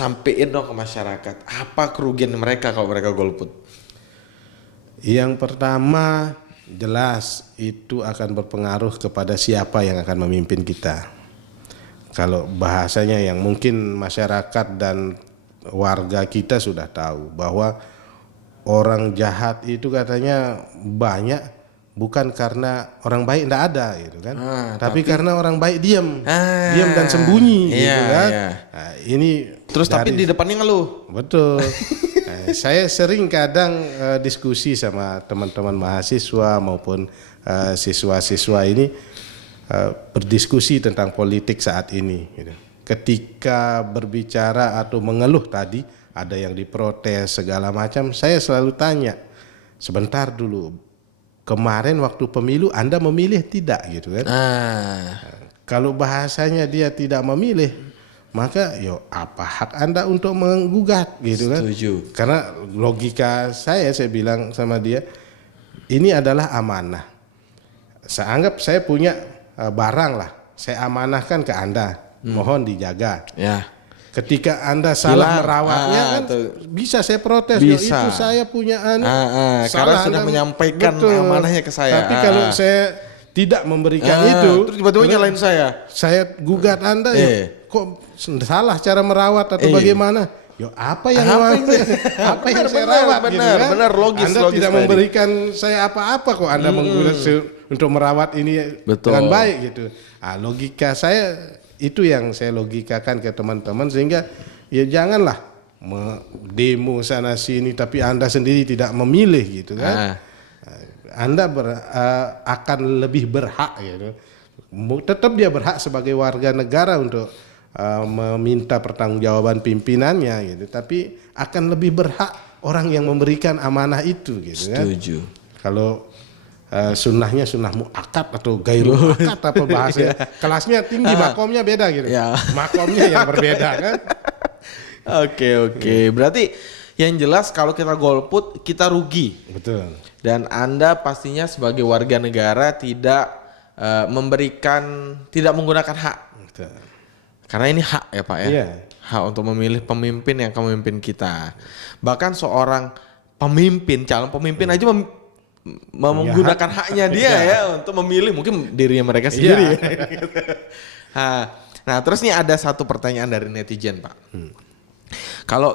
sampein dong ke masyarakat. Apa kerugian mereka kalau mereka golput? Yang pertama jelas itu akan berpengaruh kepada siapa yang akan memimpin kita. Kalau bahasanya yang mungkin masyarakat dan warga kita sudah tahu bahwa orang jahat itu katanya banyak, bukan karena orang baik tidak ada gitu kan, tapi karena orang baik diam dan sembunyi gitu kan. Nah, ini terus tapi di depannya ngeluh. Betul. Nah, saya sering kadang diskusi sama teman-teman mahasiswa maupun siswa-siswa ini berdiskusi tentang politik saat ini. Gitu. Ketika berbicara atau mengeluh tadi, ada yang diprotes segala macam, saya selalu tanya, sebentar dulu, kemarin waktu pemilu Anda memilih tidak gitu kan? Kalau bahasanya dia tidak memilih, maka yo apa hak Anda untuk menggugat gitu kan? Setuju. Karena logika saya bilang sama dia, ini adalah amanah. Saya anggap saya punya barang lah, saya amanahkan ke Anda, mohon dijaga. Ya. Ketika Anda salah merawatnya kan bisa saya protes, bisa. Itu saya punya karena sudah menyampaikan amanahnya ke saya. Tapi kalau saya tidak memberikan itu, terus tiba-tiba nyalain saya gugat Anda kok salah cara merawat atau bagaimana? Yo apa yang saya rawat gitu kan? Benar, logis. Anda tidak memberikan saya apa-apa kok Anda menggunakan untuk merawat ini dengan baik gitu. Logika saya itu yang saya logikakan ke teman-teman, sehingga ya janganlah demo sana sini tapi Anda sendiri tidak memilih gitu kan. Anda akan lebih berhak gitu. Tetap dia berhak sebagai warga negara untuk meminta pertanggungjawaban pimpinannya gitu, tapi akan lebih berhak orang yang memberikan amanah itu gitu kan. Setuju. Kalau sunnahnya sunnah muakkad atau gairu muakkad apa bahasanya, kelasnya tinggi, makomnya beda gitu. Makomnya yang berbeda kan. Oke. Berarti yang jelas kalau kita golput kita rugi. Betul. Dan Anda pastinya sebagai warga negara tidak tidak menggunakan hak. Betul. Karena ini hak ya Pak ya. Iya. Hak untuk memilih pemimpin yang akan memimpin kita. Bahkan seorang pemimpin, calon pemimpin aja menggunakan haknya dia ya untuk memilih mungkin dirinya mereka sendiri. Nah, terus nih ada satu pertanyaan dari netizen Pak. Kalau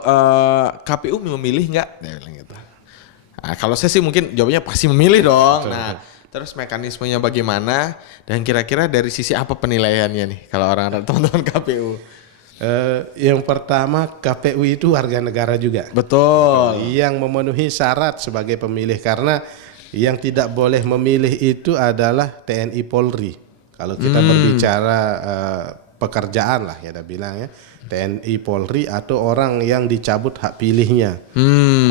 KPU memilih nggak? Dia bilang gitu. Kalau saya sih mungkin jawabnya pasti memilih dong. Betul. Nah, terus mekanismenya bagaimana dan kira-kira dari sisi apa penilaiannya nih kalau orang-orang teman-teman KPU? Yang pertama, KPU itu warga negara juga. Betul. Yang memenuhi syarat sebagai pemilih, karena yang tidak boleh memilih itu adalah TNI Polri. Kalau kita berbicara pekerjaan lah ya, kita bilang ya, TNI Polri atau orang yang dicabut hak pilihnya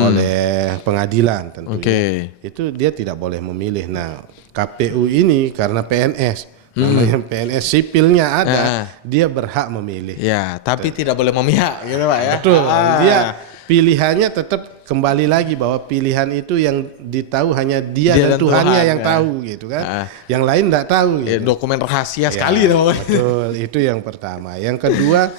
oleh pengadilan tentunya. Itu dia tidak boleh memilih. Nah, KPU ini karena PNS, namanya PNS sipilnya ada, dia berhak memilih. Ya, tapi tidak boleh memihak gitu Pak ya. Betul. Dia pilihannya tetap kembali lagi bahwa pilihan itu yang ditahu hanya dia dan Tuhannya yang tahu gitu kan. Yang lain enggak tahu gitu. Dokumen rahasia sekali namanya. Betul, itu yang pertama. Yang kedua,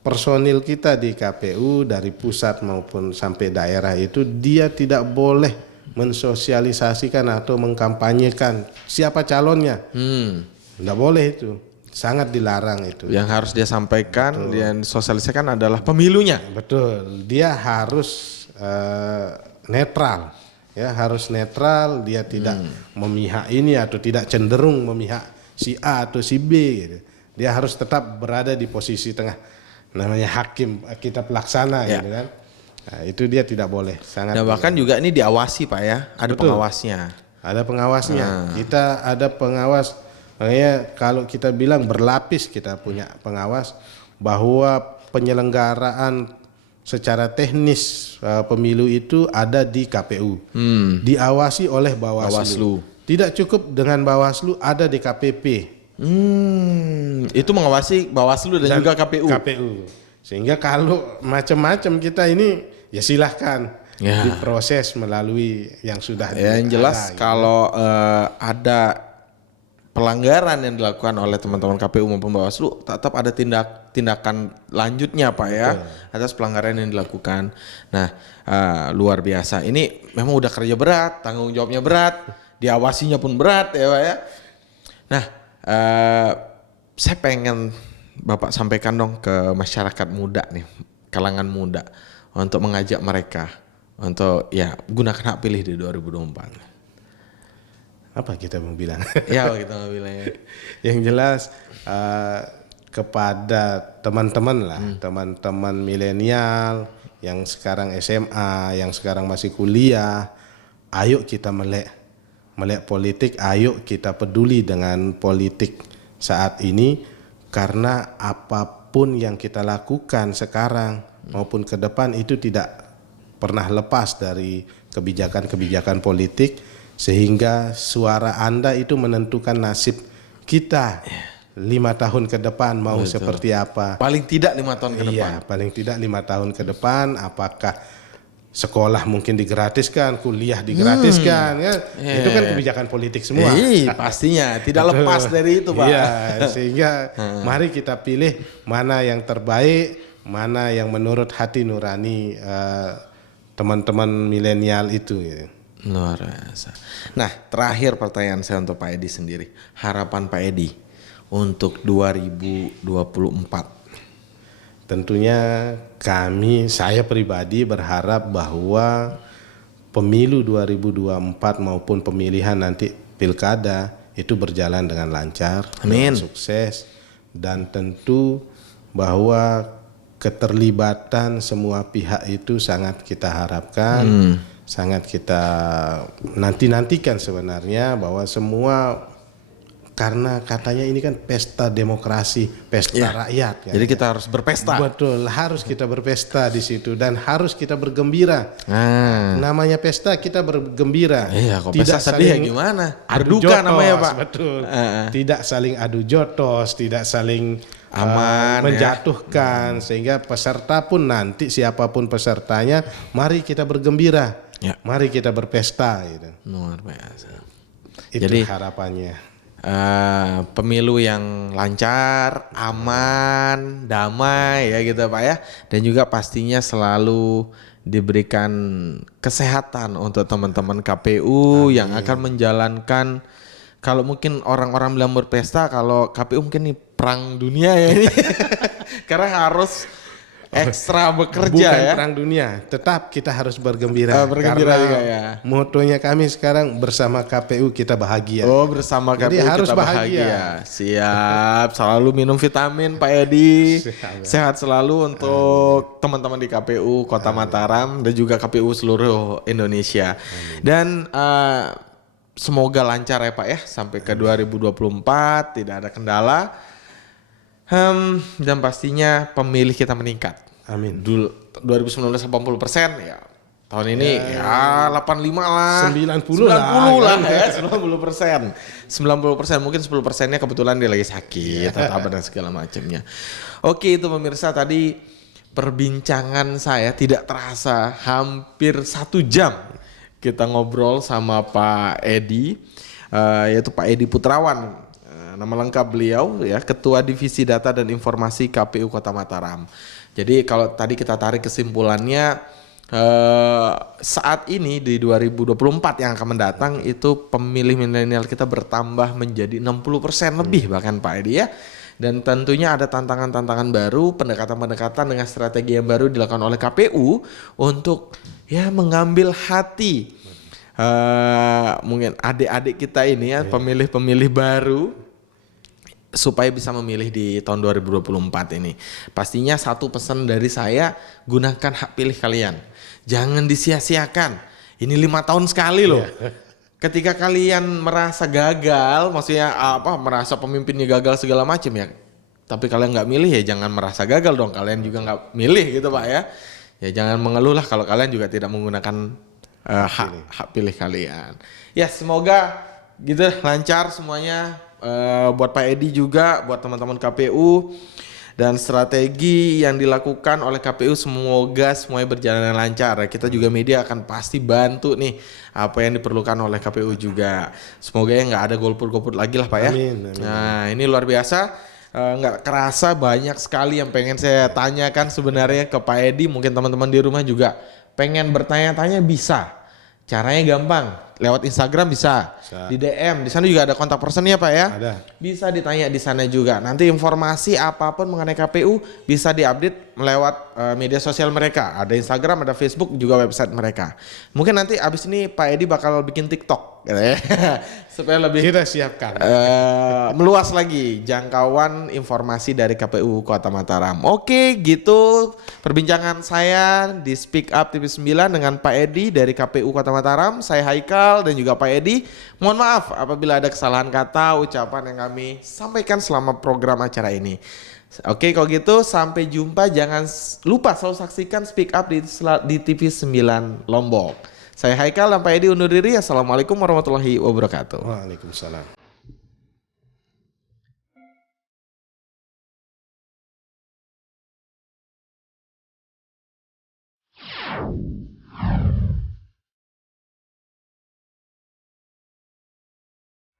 personil kita di KPU dari pusat maupun sampai daerah itu dia tidak boleh mensosialisasikan atau mengkampanyekan siapa calonnya. Tidak boleh itu. Sangat dilarang itu. Yang harus dia sampaikan dan sosialisasikan adalah pemilunya. Betul. Dia harus netral. Ya, harus netral, dia tidak memihak ini atau tidak cenderung memihak si A atau si B gitu. Dia harus tetap berada di posisi tengah. Namanya hakim, kita pelaksana gitu kan. Nah, itu dia tidak boleh. Sangat. Dan bahkan juga ini diawasi Pak ya. Ada pengawasnya. Ada pengawasnya. Kita ada pengawas. Makanya kalau kita bilang berlapis, kita punya pengawas, bahwa penyelenggaraan secara teknis pemilu itu ada di KPU. Diawasi oleh Bawaslu. Tidak cukup dengan Bawaslu, ada di KPP. Itu mengawasi Bawaslu dan juga KPU. Sehingga kalau macam-macam kita ini ya silahkan diproses melalui yang sudah yang jelas gitu. Kalau ada pelanggaran yang dilakukan oleh teman-teman KPU maupun Bawaslu, tetap ada tindakan lanjutnya Pak ya, atas pelanggaran yang dilakukan. Nah, luar biasa. Ini memang udah kerja berat, tanggung jawabnya berat, diawasinya pun berat ya Pak ya. Nah, saya pengen Bapak sampaikan dong ke masyarakat muda nih, kalangan muda, untuk mengajak mereka untuk ya gunakan hak pilih di 2024. Apa kita mau bilang? Ya kita mau bilangnya. Yang jelas kepada teman-teman lah, teman-teman milenial yang sekarang SMA, yang sekarang masih kuliah, ayo kita melek politik, ayo kita peduli dengan politik saat ini, karena apapun yang kita lakukan sekarang maupun ke depan itu tidak pernah lepas dari kebijakan-kebijakan politik, sehingga suara Anda itu menentukan nasib kita 5 tahun ke depan mau Betul. seperti apa. Paling tidak 5 tahun ke depan. Iya, paling tidak 5 tahun ke depan, apakah sekolah mungkin digratiskan, kuliah digratiskan, ya. Itu kan kebijakan politik semua. Pastinya tidak lepas dari itu Pak. Iya, sehingga mari kita pilih mana yang terbaik, mana yang menurut hati nurani teman-teman milenial itu. Gitu. Luar biasa. Nah, terakhir pertanyaan saya untuk Pak Edi sendiri. Harapan Pak Edi untuk 2024. Tentunya saya pribadi berharap bahwa pemilu 2024 maupun pemilihan nanti pilkada itu berjalan dengan lancar, Amin. dengan sukses, dan tentu bahwa keterlibatan semua pihak itu sangat kita harapkan. Sangat kita nantikan sebenarnya, bahwa semua, karena katanya ini kan pesta demokrasi, pesta rakyat. Kan? Jadi kita harus berpesta. Betul, harus kita berpesta di situ dan harus kita bergembira. Namanya pesta, kita bergembira. Iya, kok tidak pesta sedih ya gimana? Adu duka namanya Pak. Betul. Tidak saling adu jotos, tidak saling aman, menjatuhkan, sehingga peserta pun nanti siapapun pesertanya, mari kita bergembira. Ya. Mari kita berpesta gitu. Luar biasa. Itu Jadi harapannya. Pemilu yang lancar, aman, damai ya gitu Pak ya. Dan juga pastinya selalu diberikan kesehatan untuk teman-teman KPU yang akan menjalankan, kalau mungkin orang-orang bilang berpesta, kalau KPU mungkin nih perang dunia ya ini. Karena harus ekstra bekerja. Bukan ya. perang dunia, tetap kita harus bergembira. Bergembira karena juga ya. motonya kami sekarang, bersama KPU kita bahagia. Oh, bersama KPU Jadi harus kita bahagia. Siap, selalu minum vitamin Pak Edi. Sehat selalu untuk teman-teman di KPU Kota Mataram dan juga KPU seluruh Indonesia. Dan semoga lancar ya Pak ya sampai ke 2024, tidak ada kendala. Dan pastinya pemilih kita meningkat. Amin. Dulu 2019 80% ya. Tahun ini ya 85 lah. 90 lah ya, 90%. 90%, mungkin 10%-nya kebetulan dia lagi sakit atau apa dan segala macamnya. Oke, itu pemirsa, tadi perbincangan saya tidak terasa hampir 1 jam kita ngobrol sama Pak Edi, yaitu Pak Edi Putrawan. Nama lengkap beliau ya, Ketua Divisi Data dan Informasi KPU Kota Mataram. Jadi kalau tadi kita tarik kesimpulannya, saat ini di 2024 yang akan mendatang itu pemilih milenial kita bertambah menjadi 60% lebih bahkan Pak Edi ya. Dan tentunya ada tantangan-tantangan baru, pendekatan-pendekatan dengan strategi yang baru dilakukan oleh KPU untuk ya mengambil hati mungkin adik-adik kita ini ya, pemilih-pemilih baru, supaya bisa memilih di tahun 2024 ini. Pastinya satu pesan dari saya, gunakan hak pilih kalian. Jangan disia-siakan. Ini 5 tahun sekali loh. Ketika kalian merasa gagal, maksudnya merasa pemimpinnya gagal segala macam ya, tapi kalian nggak milih ya jangan merasa gagal dong. Kalian juga nggak milih gitu Pak ya. Ya jangan mengeluh lah kalau kalian juga tidak menggunakan hak pilih kalian. Ya semoga gitu lancar semuanya. Buat Pak Edi juga, buat teman-teman KPU. dan strategi yang dilakukan oleh KPU semoga semuanya berjalan lancar. Kita juga media akan pasti bantu nih apa yang diperlukan oleh KPU juga. Semoga ya nggak ada golput-golput lagi lah Pak ya. Amin. Nah ini luar biasa. Nggak kerasa banyak sekali yang pengen saya tanyakan sebenarnya ke Pak Edi. Mungkin teman-teman di rumah juga pengen bertanya-tanya bisa. Caranya gampang, lewat Instagram bisa. Di DM, di sana juga ada kontak personnya Pak ya. Ada. Bisa ditanya di sana juga. Nanti informasi apapun mengenai KPU bisa diupdate lewat media sosial mereka. Ada Instagram, ada Facebook, juga website mereka. Mungkin nanti abis ini Pak Edi bakal bikin TikTok, gitu ya. Supaya lebih Kita siapkan. meluas lagi jangkauan informasi dari KPU Kota Mataram. Oke, gitu perbincangan saya di Speak Up TV 9 dengan Pak Edi dari KPU Kota Mataram. Saya Haikal dan juga Pak Edi. Mohon maaf apabila ada kesalahan kata, ucapan yang kami sampaikan selama program acara ini. Oke, kalau gitu sampai jumpa. Jangan lupa selalu saksikan Speak Up di TV 9 Lombok. Saya Haikal dan Pak Edi undur diri. Assalamualaikum warahmatullahi wabarakatuh. Waalaikumsalam.